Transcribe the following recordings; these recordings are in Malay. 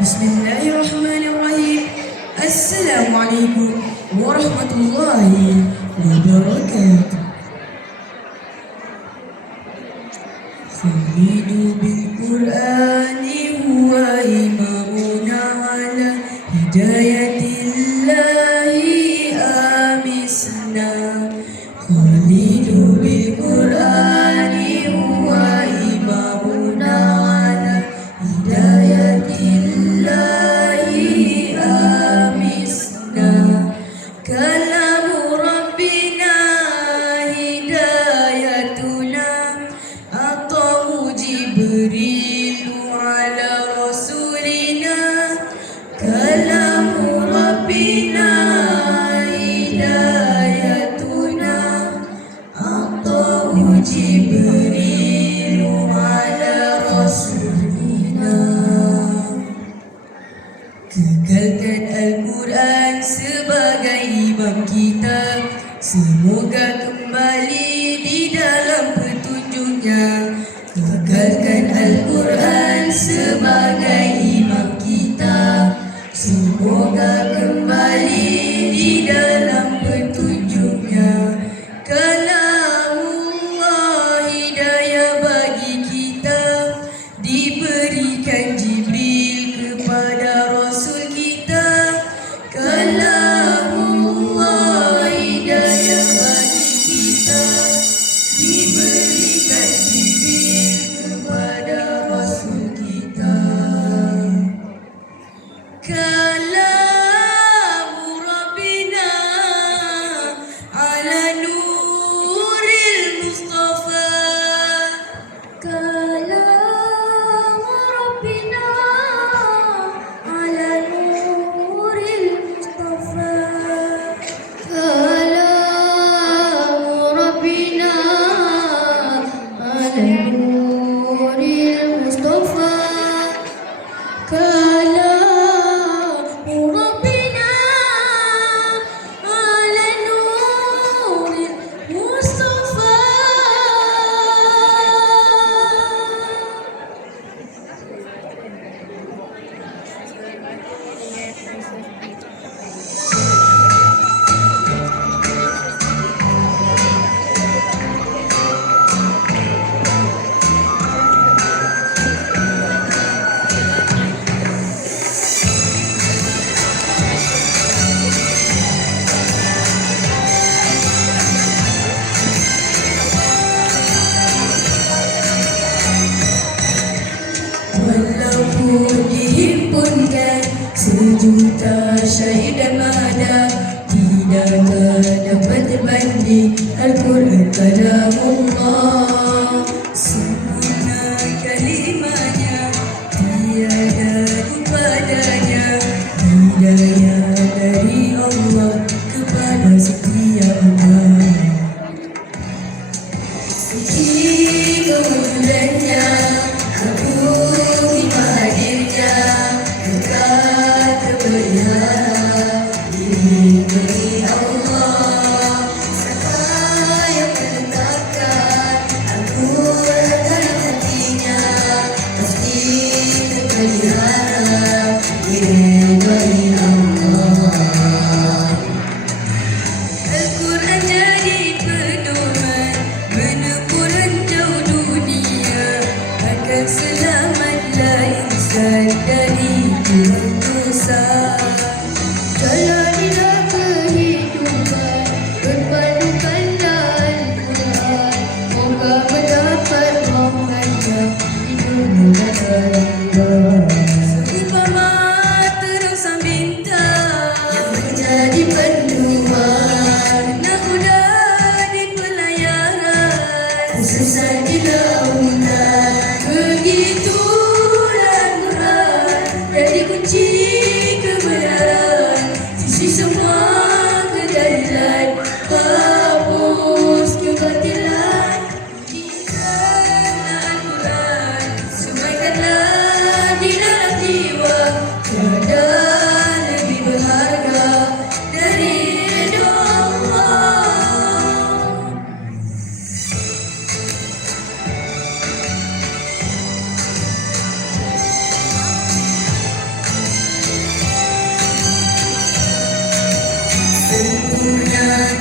Bismillahirrahmanirrahim. Assalamualaikum warahmatullahi wabarakatuh. Khalidu bil Qur'ani huwa imamuna ala hidayatillahi amisna. Khalidu bil Qur'ani huwa imamuna ala hidayatillahi amisna. Kalamu Rabbina hidayatuna atahu Jibrilu ala rasulina. Kalamu Rabbina hidayatuna atahu Jibrilu ala rasulina. Kekalkan Al-Quran sebagai imam kita, semoga kembali di dalam petunjuknya. Kekalkan Al-Quran sebagai imam kita, semoga kembali di dalam petunjuknya. Kalamullah hidayah bagi kita, diberikan Jibril kepada Rasul kita. Kalamullah hidayah bagi kita, diberikan Jibril kepada Rasul kita. Kalamu Rabbina ala nuril Mustafa. Kalamu Rabbina ala nuril Mustafa. Kalamu Rabbina ala nuril Mustafa. Kalamu Rabbina ala nuril Mustafa. Walaupun dihimpunkan sejuta syahid dan mahada, tidak dapat terbanding Al-Quran kalamullah. Sempurna kalimahnya, tiada dupadanya. Hidayah dari Allah kepada setiap umat. Suci kewujudannya, agung hadirnya, kekal terpelihara, dilindungi Allah. Siapa yang meletakkan Al-Quran dalam hatinya, pasti terpelihara, dilindungi Allah. Al-Quran jadi pedoman menempuh ranjau dunia, akan selamatlah insan dari dosa. Jalanilah kehidupan, berpadukanlah Al-Quran, moga mendapat rahmatnya di dunia dan akhirat. Seumpama terang bintang yang menjadi panduan, nakoda di pelayaran, sesat di lautan. Begitulah Quran jadi kunci kebenaran, sisi semua kejadilan, hapus kebatilan. Pujikanlah Al-Quran, semaikanlah di dalam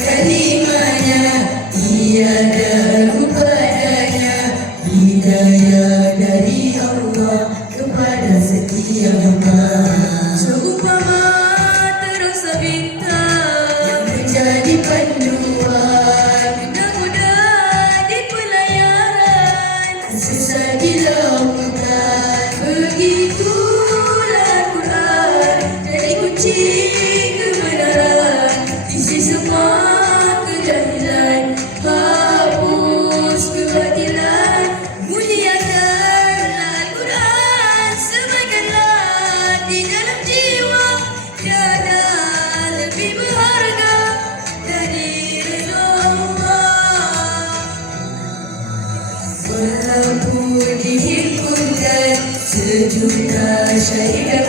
kalimanya tiada rupadanya, hidayah dari Allah kepada setiap hamba. Seumpama terasa bintang yang menjadi panduan, kuda-kuda di pelayaran, sesat di lautan. Begitulah Quran jadi kunci kebenaran, isi semua kejahilan, hapus kebatilan. Muliakanlah Al-Quran, sebaikanlah di dalam jiwa, tiada lebih berharga dari redha Allah. Walaupun dihimpunkan sejuta syair